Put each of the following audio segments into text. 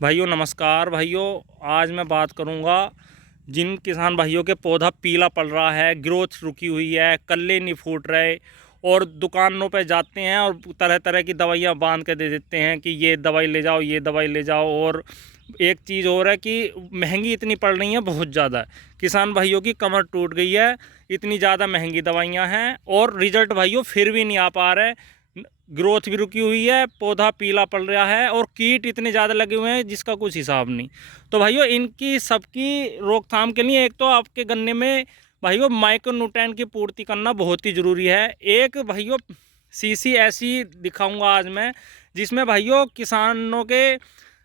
भाइयों नमस्कार। भाइयों आज मैं बात करूंगा जिन किसान भाइयों के पौधा पीला पड़ रहा है, ग्रोथ रुकी हुई है, कल्ले नहीं फूट रहे और दुकानों पे जाते हैं और तरह तरह की दवाइयां बांध के दे देते हैं कि ये दवाई ले जाओ, ये दवाई ले जाओ। और एक चीज़ और है कि महंगी इतनी पड़ रही है, बहुत ज़्यादा। किसान भाइयों की कमर टूट गई है, इतनी ज़्यादा महंगी दवाइयाँ हैं और रिजल्ट भाइयों फिर भी नहीं आ पा रहे। ग्रोथ भी रुकी हुई है, पौधा पीला पड़ रहा है और कीट इतने ज़्यादा लगे हुए हैं जिसका कुछ हिसाब नहीं। तो भाइयों इनकी सबकी रोकथाम के लिए एक तो आपके गन्ने में भाइयों माइक्रोन्यूट्रिएंट की पूर्ति करना बहुत ही ज़रूरी है। एक भाइयों सीसी ऐसी दिखाऊंगा आज मैं जिसमें भाइयों किसानों के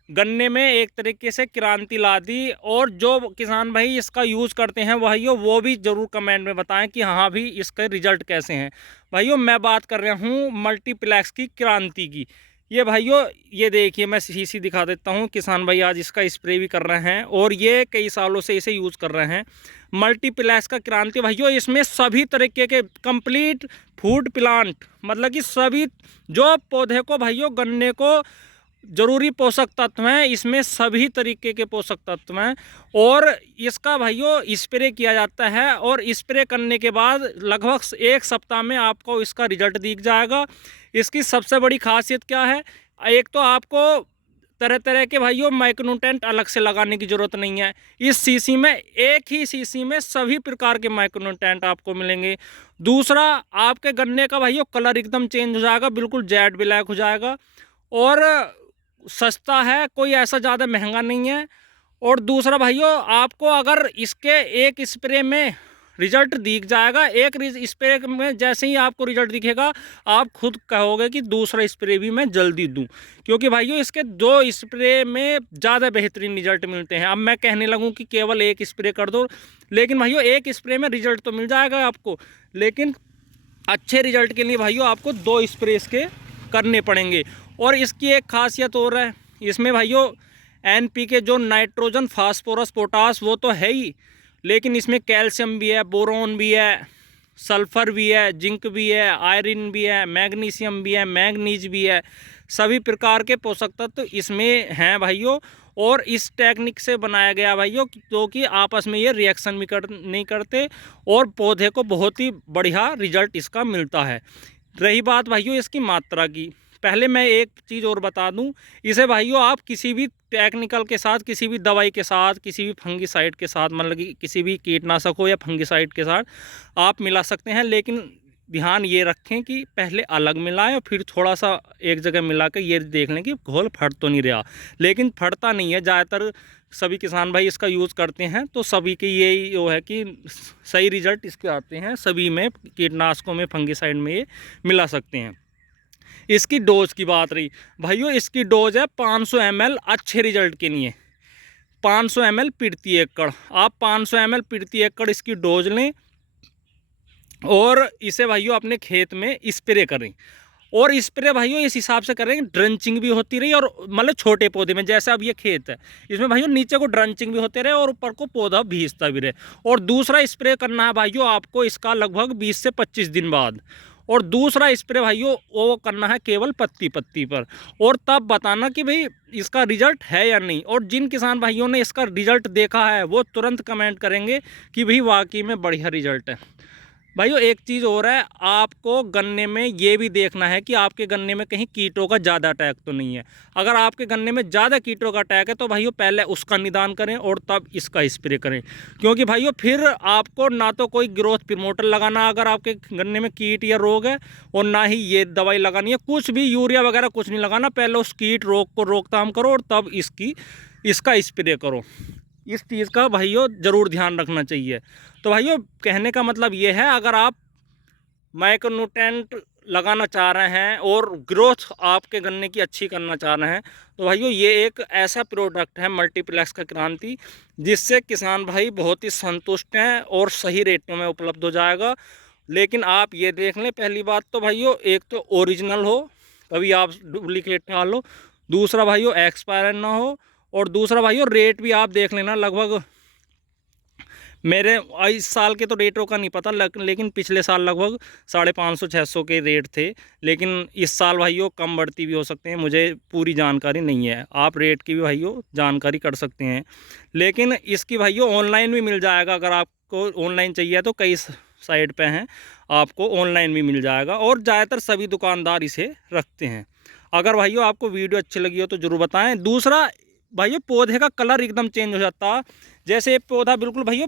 गन्ने में एक तरीके से क्रांति ला दी। और जो किसान भाई इसका यूज़ करते हैं भाइयों वो भी ज़रूर कमेंट में बताएं कि हाँ भी इसके रिजल्ट कैसे हैं। भाइयों मैं बात कर रहा हूँ मल्टीप्लेक्स की क्रांति की। ये भाइयों ये देखिए मैं सीसी दिखा देता हूँ। किसान भाई आज इसका स्प्रे भी कर रहे हैं और ये कई सालों से इसे यूज़ कर रहे हैं। मल्टीप्लेक्स का क्रांति भाइयों, इसमें सभी तरीके के कंप्लीट फूड प्लांट, मतलब कि सभी जो पौधे को भाइयों गन्ने को जरूरी पोषक तत्व हैं, इसमें सभी तरीके के पोषक तत्व हैं। और इसका भाइयों स्प्रे किया जाता है और स्प्रे करने के बाद लगभग 1 सप्ताह में आपको इसका रिजल्ट दिख जाएगा। इसकी सबसे बड़ी खासियत क्या है, एक तो आपको तरह तरह के भाइयों माइक्रोन्यूट्रिएंट अलग से लगाने की ज़रूरत नहीं है। इस सीसी में, एक ही सीसी में सभी प्रकार के माइक्रोन्यूट्रिएंट आपको मिलेंगे। दूसरा, आपके गन्ने का भाइयों कलर एकदम चेंज हो जाएगा, बिल्कुल जेड ब्लैक हो जाएगा और सस्ता है, कोई ऐसा ज़्यादा महंगा नहीं है। और दूसरा भाइयों, आपको अगर इसके एक स्प्रे में रिजल्ट दिख जाएगा, एक स्प्रे में जैसे ही आपको रिजल्ट दिखेगा आप खुद कहोगे कि दूसरा स्प्रे भी मैं जल्दी दूं। क्योंकि भाइयों इसके 2 स्प्रे में ज़्यादा बेहतरीन रिजल्ट मिलते हैं। अब मैं कहने लगूं कि केवल एक स्प्रे कर दो, लेकिन भाइयों एक स्प्रे में रिजल्ट तो मिल जाएगा आपको, लेकिन अच्छे रिजल्ट के लिए भाइयों आपको 2 स्प्रे इसके करने पड़ेंगे। और इसकी एक खासियत और है, इसमें भाइयों NPK जो नाइट्रोजन फास्फोरस पोटास वो तो है ही, लेकिन इसमें कैल्शियम भी है, बोरोन भी है, सल्फर भी है, जिंक भी है, आयरन भी है, मैग्नीशियम भी है, मैंगनीज भी है। सभी प्रकार के पोषक तत्व इसमें हैं भाइयों। और इस टेक्निक से बनाया गया भाइयों जो कि आपस में ये रिएक्शन भी नहीं करते और पौधे को बहुत ही बढ़िया रिजल्ट इसका मिलता है। रही बात भाइयों इसकी मात्रा की, पहले मैं एक चीज़ और बता दूं, इसे भाइयों आप किसी भी टेक्निकल के साथ, किसी भी दवाई के साथ, किसी भी फंगिसाइड के साथ, मतलब कि किसी भी कीटनाशक हो या फंगिसाइड के साथ आप मिला सकते हैं। लेकिन ध्यान ये रखें कि पहले अलग मिलाएं और फिर थोड़ा सा एक जगह मिला के ये देख लें कि घोल फट तो नहीं रहा। लेकिन फटता नहीं है, ज़्यादातर सभी किसान भाई इसका यूज़ करते हैं तो सभी की यही वो है कि सही रिजल्ट इसके आते हैं। सभी में कीटनाशकों में, फंगिसाइड में ये मिला सकते हैं। इसकी डोज की बात रही भाइयों, इसकी डोज है 500 ml अच्छे रिजल्ट के लिए। 500 ml प्रति एकड़, आप 500 ml प्रति एकड़ इसकी डोज लें और इसे भाइयों अपने खेत में स्प्रे करें। और स्प्रे भाइयों इस हिसाब से करें ड्रंचिंग भी होती रही, और मतलब छोटे पौधे में, जैसे अब ये खेत है इसमें भाइयों नीचे को ड्रंचिंग भी होते रहे और ऊपर को पौधा भीजता भी रहे। और दूसरा स्प्रे करना है भाइयों आपको इसका लगभग 20 से 25 दिन बाद। और दूसरा स्प्रे भाइयों वो करना है केवल पत्ती पत्ती पर, और तब बताना कि भाई इसका रिजल्ट है या नहीं। और जिन किसान भाइयों ने इसका रिजल्ट देखा है वो तुरंत कमेंट करेंगे कि भाई वाकई में बढ़िया रिजल्ट है। भाइयों एक चीज़ और है, आपको गन्ने में ये भी देखना है कि आपके गन्ने में कहीं कीटों का ज़्यादा अटैक तो नहीं है। अगर आपके गन्ने में ज़्यादा कीटों का अटैक है तो भाइयों पहले उसका निदान करें और तब इसका स्प्रे करें। क्योंकि भाइयों फिर आपको ना तो कोई ग्रोथ प्रमोटर लगाना अगर आपके गन्ने में कीट या रोग है, और ना ही ये दवाई लगानी है, कुछ भी यूरिया वगैरह कुछ नहीं लगाना। पहले उस कीट रोग को रोकथाम करो और तब इसका स्प्रे करो। इस चीज़ का भाइयों ज़रूर ध्यान रखना चाहिए। तो भाइयों कहने का मतलब ये है, अगर आप माइक्रोन्यूट्रिएंट लगाना चाह रहे हैं और ग्रोथ आपके गन्ने की अच्छी करना चाह रहे हैं तो भाइयों ये एक ऐसा प्रोडक्ट है मल्टीप्लेक्स का क्रांति, जिससे किसान भाई बहुत ही संतुष्ट हैं और सही रेटों में उपलब्ध हो जाएगा। लेकिन आप ये देख लें, पहली बात तो भाइयों एक तो ओरिजिनल हो, कभी आप डुप्लीकेट ना लो। दूसरा भाइयों एक्सपायर ना हो। और दूसरा भाइयों रेट भी आप देख लेना, लगभग मेरे इस साल के तो रेटों का नहीं पता, लेकिन पिछले साल लगभग 550-600 के रेट थे। लेकिन इस साल भाइयों कम बढ़ती भी हो सकते हैं, मुझे पूरी जानकारी नहीं है। आप रेट की भी भाइयों जानकारी कर सकते हैं। लेकिन इसकी भाइयों ऑनलाइन भी मिल जाएगा, अगर आपको ऑनलाइन चाहिए तो कई साइट पे हैं, आपको ऑनलाइन भी मिल जाएगा। और ज़्यादातर सभी दुकानदार इसे रखते हैं। अगर भाइयों आपको वीडियो अच्छी लगी हो तो ज़रूर बताएं। दूसरा भाइयों, पौधे का कलर एकदम चेंज हो जाता। जैसे ये पौधा बिल्कुल भैया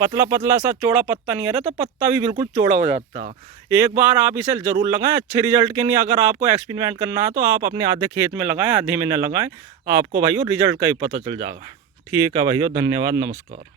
पतला पतला सा चौड़ा पत्ता नहीं आ रहा, तो पत्ता भी बिल्कुल चौड़ा हो जाता। एक बार आप इसे ज़रूर लगाएं अच्छे रिजल्ट के लिए। अगर आपको एक्सपेरिमेंट करना है तो आप अपने आधे खेत में लगाएं, आधे में न लगाएं, आपको भाइयों रिजल्ट का ही पता चल जाएगा। ठीक है भाइयों, धन्यवाद, नमस्कार।